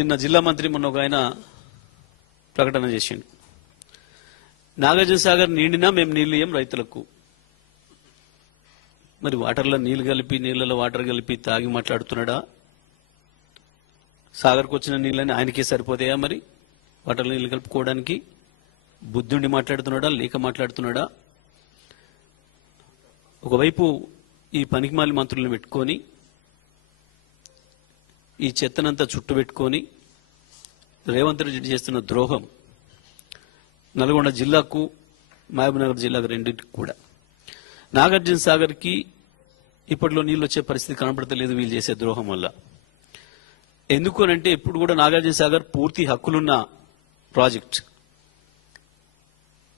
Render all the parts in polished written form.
నిన్న జిల్లా మంత్రి మొన్న ఒక ఆయన ప్రకటన చేసిండు. నాగార్జున సాగర్ నిండినా మేము నీళ్లు ఇయ్యం రైతులకు. మరి వాటర్లో నీళ్లు కలిపి నీళ్లలో వాటర్ కలిపి తాగి మాట్లాడుతున్నాడా? సాగర్కు వచ్చిన నీళ్ళని ఆయనకే సరిపోతాయా? మరి వాటర్లో నీళ్లు కలుపుకోవడానికి బుద్ధుండి మాట్లాడుతున్నాడా లేక మాట్లాడుతున్నాడా? ఒకవైపు ఈ పనికిమాలి మంత్రులను పెట్టుకొని ఈ చెత్తనంతా చుట్టు పెట్టుకొని రేవంత్ రెడ్డి చేస్తున్న ద్రోహం నల్గొండ జిల్లాకు మహబూబ్నగర్ జిల్లాకు రెండింటికి కూడా. నాగార్జున సాగర్కి ఇప్పట్లో నీళ్ళు వచ్చే పరిస్థితి కనబడతలేదు వీళ్ళు చేసే ద్రోహం వల్ల. ఎందుకు అంటే ఇప్పుడు కూడా నాగార్జున సాగర్ పూర్తి హక్కులున్న ప్రాజెక్ట్.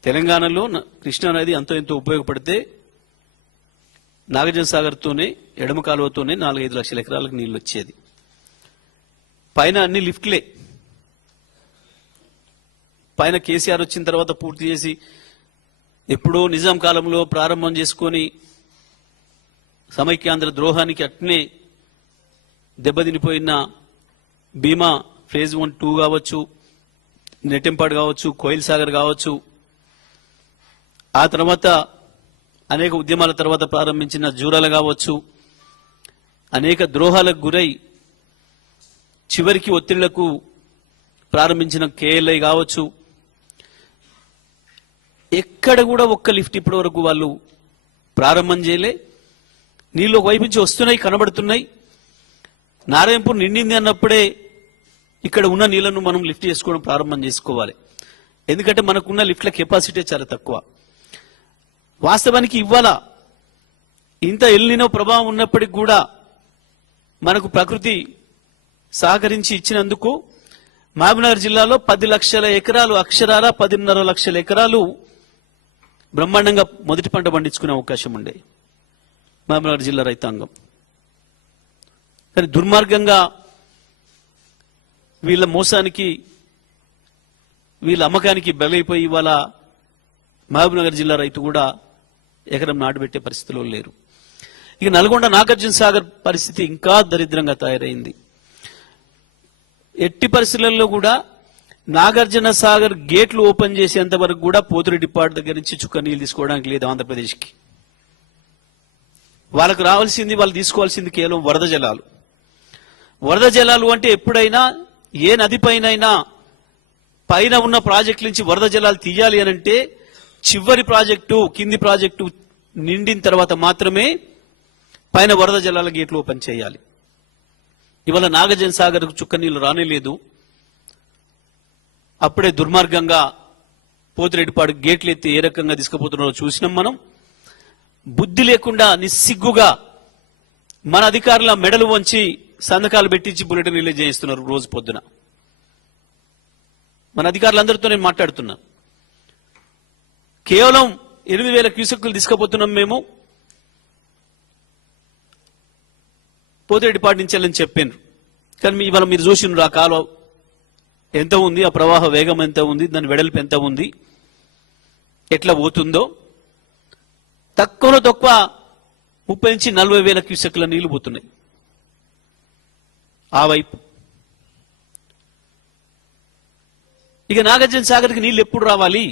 తెలంగాణలో కృష్ణానది అంతో ఎంతో ఉపయోగపడితే నాగార్జున సాగర్తోనే ఎడమ కాలువతోనే 4-5 లక్షల ఎకరాలకు నీళ్లు వచ్చేది. పైన అన్ని లిఫ్ట్లే. పైన కేసీఆర్ వచ్చిన తర్వాత పూర్తి చేసి ఎప్పుడో నిజాం కాలంలో ప్రారంభం చేసుకొని సమైక్యాంధ్ర ద్రోహానికి అట్నే దెబ్బతినిపోయిన భీమా ఫేజ్ 1, 2 కావచ్చు, నెట్టెంపాడు కావచ్చు, కోయిల్ సాగర్ కావచ్చు, ఆ తర్వాత అనేక ఉద్యమాల తర్వాత ప్రారంభించిన జూరాల కావచ్చు, అనేక ద్రోహాలకు గురై చివరికి ఒత్తిళ్లకు ప్రారంభించిన కేఎల్ఐ కావచ్చు, ఎక్కడ కూడా ఒక్క లిఫ్ట్ ఇప్పటి వరకు వాళ్ళు ప్రారంభం చేయలే. నీళ్ళు ఒకవైపు నుంచి వస్తున్నాయి, కనబడుతున్నాయి. నారాయణపూర్ నిండింది అన్నప్పుడే ఇక్కడ ఉన్న నీళ్లను మనం లిఫ్ట్ చేసుకోవడం ప్రారంభం చేసుకోవాలి. ఎందుకంటే మనకున్న లిఫ్ట్ల కెపాసిటీ చాలా తక్కువ. వాస్తవానికి ఇవాళ ఇంత ఎల్నినో ప్రభావం ఉన్నప్పటికీ కూడా మనకు ప్రకృతి సహకరించి ఇచ్చినందుకు మహబూబ్నగర్ జిల్లాలో 10 లక్షల ఎకరాలు అక్షరాల 10.5 లక్షల ఎకరాలు బ్రహ్మాండంగా మొదటి పంట పండించుకునే అవకాశం ఉండే మహబూబ్నగర్ జిల్లా రైతాంగం. కానీ దుర్మార్గంగా వీళ్ళ మోసానికి వీళ్ళ అమ్మకానికి బలైపోయి ఇవాళ మహబూబ్నగర్ జిల్లా రైతు కూడా ఎకరం నాటుబెట్టే పరిస్థితిలో లేరు. ఇక నల్గొండ నాగార్జున సాగర్ పరిస్థితి ఇంకా దరిద్రంగా తయారైంది. ఎట్టి పరిస్థితులలో కూడా నాగార్జున సాగర్ గేట్లు ఓపెన్ చేసేంత వరకు కూడా పోతిరెడ్డిపాడు దగ్గర నుంచి చుక్క నీళ్ళు తీసుకోవడానికి లేదు ఆంధ్రప్రదేశ్కి. వాళ్ళకు రావాల్సింది, వాళ్ళు తీసుకోవాల్సింది కేవలం వరద జలాలు. వరద జలాలు అంటే ఎప్పుడైనా ఏ నది పైన ఉన్న ప్రాజెక్టు నుంచి వరద జలాలు తీయాలి అనంటే చివరి ప్రాజెక్టు కింది ప్రాజెక్టు నిండిన తర్వాత మాత్రమే పైన వరద జలాల గేట్లు ఓపెన్ చేయాలి. ఇవాళ నాగార్జున సాగర్ చుక్క నీళ్లు రానేలేదు. అప్పుడే దుర్మార్గంగా పోతిరెడ్డిపాడు గేట్లు ఎత్తి ఏ రకంగా తీసుకుపోతున్నారో చూసినాం మనం. బుద్ధి లేకుండా నిస్సిగ్గుగా మన అధికారుల మెడలు వంచి సంతకాలు పెట్టించి బులెటిన్ రిలీజ్ చేయిస్తున్నారు రోజు పొద్దున. మన అధికారులందరితో నేను మాట్లాడుతున్నా. కేవలం 8,000 క్యూసెక్కులు తీసుకుపోతున్నాం మేము పోతిరెడ్డిపాడు నుంచి వెళ్ళని చెప్పాను. కానీ ఇవాళ మీరు చూసినారు ఆ కాలువ ఎంత ఉంది, ఆ ప్రవాహ వేగం ఎంత ఉంది, దాని వెడల్పు ఎంత ఉంది, ఎట్లా పోతుందో. తక్కువలో తక్కువ 30 నుంచి 40,000 క్యూసెక్కుల నీళ్లు పోతున్నాయి ఆ వైపు. ఇక నాగార్జున సాగర్కి నీళ్లు ఎప్పుడు రావాలి?